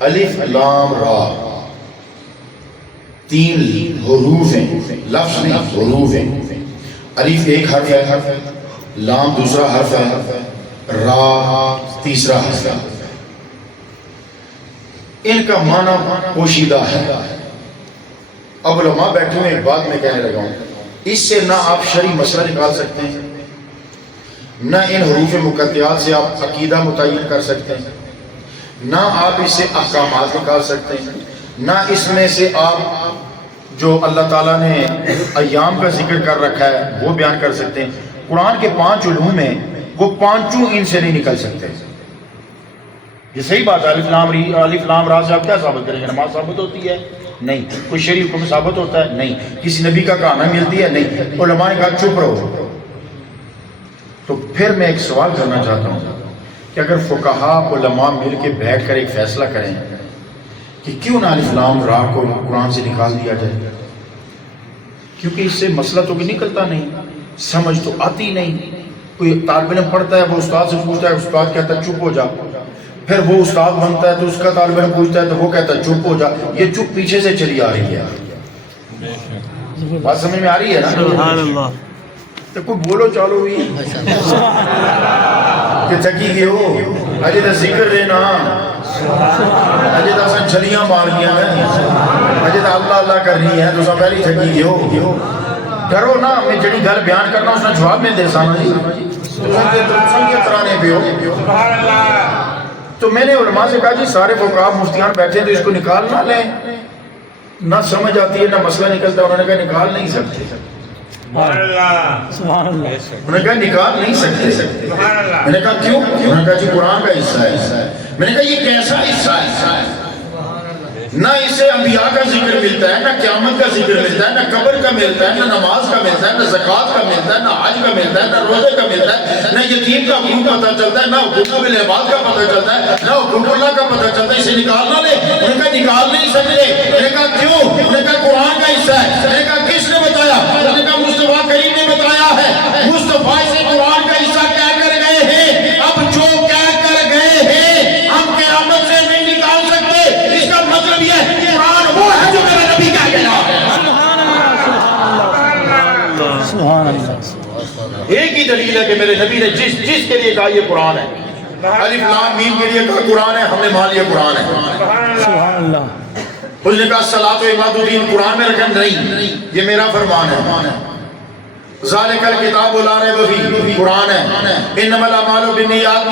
الف لام را 3 حروف ہیں، لفظ نہیں حروف ہیں۔ الف ایک حرف ہے، لام دوسرا حرف ہے، را تیسرا حرف ہے۔ ان کا معنی پوشیدہ ہے۔ اب علماء بیٹھے ہوئے ایک بات میں کہنے لگا ہوں، اس سے نہ آپ شرعی مسئلہ نکال سکتے ہیں، نہ ان حروف مقطعات سے آپ عقیدہ متعین کر سکتے ہیں، نہ آپ اس سے احکامات نکال سکتے ہیں، نہ اس میں سے آپ جو اللہ تعالیٰ نے ایام کا ذکر کر رکھا ہے وہ بیان کر سکتے ہیں۔ قرآن کے 5 علوم ہیں، وہ پانچوں ان سے نہیں نکل سکتے۔ یہ صحیح بات ہے، الف لام را سے آپ کیا ثابت کریں گے؟ نماز ثابت ہوتی ہے؟ نہیں۔ کوئی شرعی حکم ثابت ہوتا ہے؟ نہیں۔ کسی نبی کا کہانی ملتی ہے؟ نہیں۔ علماء نے کہا چپ رہو۔ تو پھر میں ایک سوال کرنا چاہتا ہوں کہ اگر فقہا علماء مل کے بیٹھ کر ایک فیصلہ کریں کہ کیوں نہ الف لام را کو قرآن سے نکال دیا جائے، کیونکہ اس سے مسئلہ تو نکلتا نہیں، سمجھ تو آتی نہیں۔ کوئی طالب علم پڑھتا ہے، وہ استاد سے پوچھتا ہے، استاد کہتا ہے چپ ہو جا، پھر وہ استاد بنتا ہے تو اس کا طالب علم پوچھتا ہے تو وہ کہتا ہے چپ ہو جا۔ یہ چپ پیچھے سے چلی آ رہی ہے۔ بات سمجھ میں آ رہی ہے نا؟ سبحان اللہ۔ تو کوئی بولو چالو بھی کہ تھکی گئے ہو، اجے تو ذکر دینا، اجے تو اساں چھلیاں مار گیا ہیں، اجے تو اللہ اللہ کر رہی ہے، تو سب پہلے تھکی گئے ہو۔ ڈرو نا، میں جڑی گل بیان کرنا اس نے جواب میں دے سانا جی، تساں کے ترانے پہ ہو۔ تو میں نے علماء سے کہا جی سارے فقہا مفتیان بیٹھے تو اس کو نکال نہ لیں، نہ سمجھ آتی ہے نہ مسئلہ نکلتا۔ انہوں نے کہا نکال نہیں سکتے، سبحان اللہ۔ انہوں نے کہا نکال نہیں سکتے۔ میں نے کہا کیوں؟ انہوں نے کہا جی قرآن کا حصہ ہے۔ میں نے کہا یہ کیسا حصہ ہے؟ نہ اسے انبیاء کا ذکر ملتا ہے، نہ قیامت کا ذکر ملتا ہے، نہ قبر کا ملتا ہے، نہ نماز کا ملتا ہے، نہ زکوٰۃ کا ملتا ہے، نہ حج کا ملتا ہے، نہ روزے کا ملتا ہے، نہ یتیم کا حقوق پتہ چلتا ہے، نہ حقوق العباد کا پتہ چلتا ہے، نہ حقوق اللہ کا پتہ چلتا ہے۔ اسے نکالنا لے؟ انہوں نے کہا نکال نہیں سکتے۔ میں نے کہا کیوں؟ انہوں نے کہا قرآن کا حصہ ہے۔ میں نے کہا کس نے بتایا؟ انہوں نے کہا مصطفیٰ کریم نے بتایا ہے۔ مصطفیٰ سے قرآن کا حصہ کہہ کر گئے ہیں، اب جو کہہ کر گئے ہیں ہم قیامت سے نہیں نکال سکتے۔ اس کا مطلب یہ ہے قرآن وہ ہے جو میرا نبی کہہ گیا ہے۔ سبحان اللہ۔ سبحان اللہ۔ ایک ہی دلیل ہے کہ میرے نبی نے جس کے لیے کہا یہ قرآن ہے، الف لام میم کے لیے کہا قرآن ہے، ہم نے مان لیا قرآن ہے۔ سبحان اللہ۔ اس نے کہا صلاۃ و عماد الدین قرآن میں رکھن نہیں، یہ میرا فرمان ہے۔ ذالک الکتاب لا ریب فیہ قرآن ہے۔ انما الاعمال بالنیات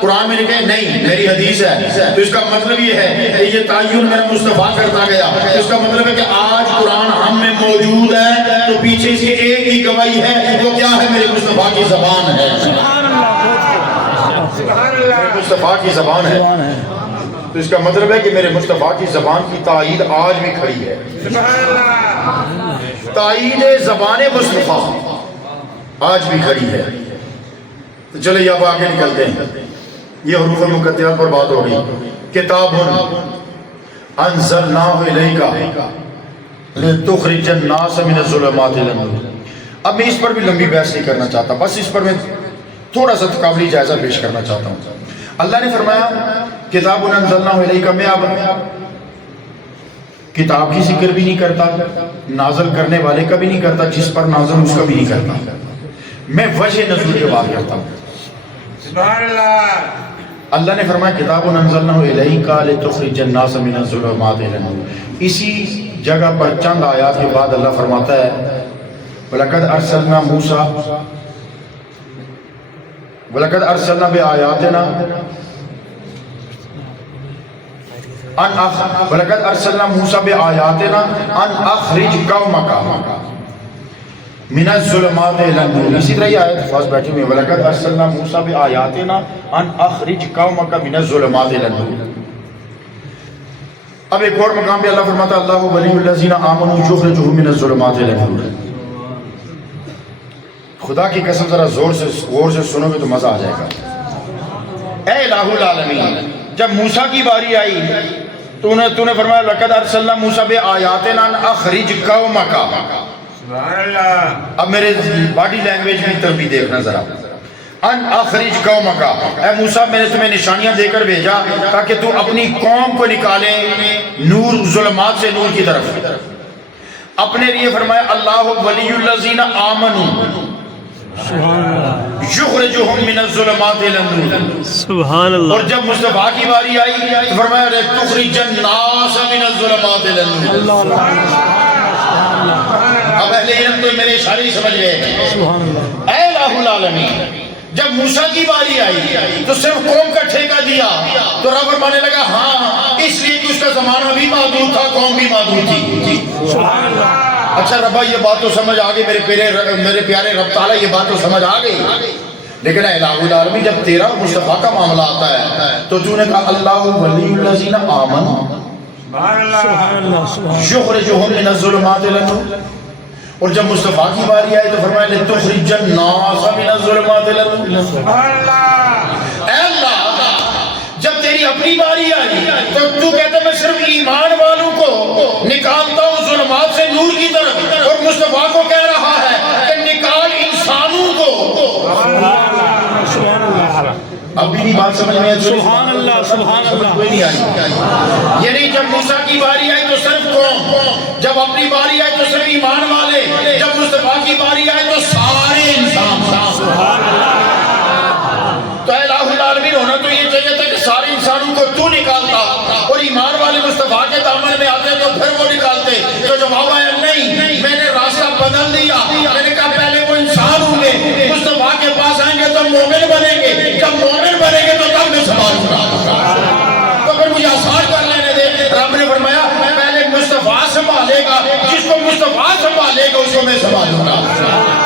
قرآن میں لکھے نہیں، میری حدیث ہے۔ تو اس کا مطلب یہ ہے کہ یہ تعین میرا مصطفیٰ کرتا گیا۔ اس کا مطلب ہے کہ آج قرآن ہم میں موجود ہے تو پیچھے سے ایک ہی گواہی ہے، وہ کیا ہے؟ میرے مصطفیٰ کی زبان ہے۔ سبحان اللہ۔ میرے مصطفیٰ کی زبان ہے۔ تو اس کا مطلب ہے کہ میرے مصطفیٰ کی زبان کی تائید آج بھی کھڑی ہے۔ تائید زبان مصطفیٰ آج بھی کھڑی ہے۔ تو چلے اب آگے نکلتے ہیں۔ یہ حروف مقطعات پر بات ہو گئی۔ کتاب انزلناہ الیک لتخرج الناس من الظلمات الی النور۔ اب میں اس پر بھی لمبی بحث نہیں کرنا چاہتا، بس اس پر میں تھوڑا سا تقابلی جائزہ پیش کرنا چاہتا ہوں۔ اللہ نے فرمایا کتاب انزلناہ الیک، میں اب کتاب کی ذکر بھی نہیں کرتا، نازل کرنے والے کا بھی نہیں کرتا، جس پر نازل اس کا بھی نہیں کرتا، میں وجہ نزول کی بات کرتا ہوں۔ سبحان اللہ۔ اللہ نے فرمایا کتاب انزلناہ الیک لتخرج الناس من الظلمات الی النور۔ اسی جگہ پر چند آیات کے بعد اللہ فرماتا ہے وَلَقَدْ أَرْسَلْنَا مُوسَىٰ وَلَقَدْ أَرْسَلْنَا بِآيَاتِنَا وَلَقَدْ أَرْسَلْنَا مُوسَىٰ بِآيَاتِنَا أَنْ أَخْرِجْ قَوْمَكَ مِنَ الظُّلُمَاتِ إِلَى النُّورِ۔ اسی طرح یہ آیت خاص بیٹھی ہوئی ہے وَلَقَدْ أَرْسَلْنَا مُوسَىٰ بِآيَاتِنَا أَنْ أَخْرِجْ قَوْمَكَ مِنَ الظُّلُمَاتِ إِلَى النُّورِ۔ اب ایک اور مقام پہ اللہ فرماتا ہے اللہ ولی الذین آمنوا یخرجهم من الظلمات الی النور۔ خدا کی قسم ذرا زور سے غور سے سنو گے تو مزہ آ جائے گا۔ اے الہ العالمین، جب موسیٰ کی باری آئی تو نے فرمایا لقد ارسلنا موسیٰ بآیاتنا ان اخرج قومک۔ سبحان اللہ۔ اب میرے باڈی لینگویج کی طرف بھی دیکھنا ذرا۔ ان اخرج قومک، اے موسیٰ میں نے تمہیں نشانیاں دے کر بھیجا تاکہ تو اپنی قوم کو نکالے نور ظلمات سے نور کی طرف۔ اپنے لیے فرمایا اللہ ولی الذین آمنوا یخرجہم من الظلمات الی النور۔ سبحان اللہ۔ اور جب مصطفیٰ کی باری آئی تو فرمایا لتخرج الناس من الظلمات الی النور۔ اب اہل علم تو میرے اشارے ہی سمجھ گئے۔ سبحان اللہ۔ اے الہ العالمین، جب موسیٰ کی باری آئی تو صرف قوم کا ٹھیکہ دیا تو رب فرمانے لگا ہاں اس لیے کہ اس کا زمانہ بھی محدود تھا، قوم بھی محدود تھی۔ سبحان اللہ۔ اچھا ربا یہ بات تو سمجھ آگئی، میرے پیارے رب تعالیٰ یہ بات تو سمجھ آگئی، لیکن اے الہ العالمین جب تیرا مصطفیٰ کا معاملہ آتا ہے تو تو نے کہا اللہ ولی الذین آمنوا سبحان اللہ۔ یخرجہم من الظلمات الی النور۔ اور جب مصطفیٰ کی باری آئی تو فرمایا لتخرج الناس من الظلمات الی النور۔ اے اللہ جب تیری اپنی باری آئی تو کہتا میں صرف ایمان والوں کو نکالتا ہوں ظلمات سے نور کی طرف، اور مصطفیٰ کو کہہ رہا ہے کہ نکال انسانوں کو۔ سبحان اللہ۔ اب بھی نہیں بات سمجھ میں آئی؟ سبحان اللہ، سبحان اللہ۔ کوئی نہیں آئی، یعنی جب موسیٰ کی باری آئی تو صرف قوم، جب اپنی باری آئی تو صرف ایمان والے، جب مصطفیٰ کی باری آئی تو سارے انسان۔ سبحان اللہ۔ تو اے الہ العالمین ہونا تو یہ چاہیے تھا کہ سارے انسانوں کو تو نکالتا، اور ایمان والے مصطفیٰ کے دامن میں آتے تو پھر وہ نکالتے۔ تو جواب آیا نہیں، میں نے راستہ بدل دیا، میں نے کہا پہلے وہ انسان ہوں گے، مصطفیٰ کے پاس آئیں گے تو مومن بنیں گے، جب مومن بنیں گے تو تب میں سنبھالوں گا، تو پھر مجھے آسان کر لینے دے۔ رب نے فرمایا پہلے مصطفیٰ سنبھالے گا، جس کو مصطفیٰ سنبھالے گا اس کو میں سنبھالوں گا۔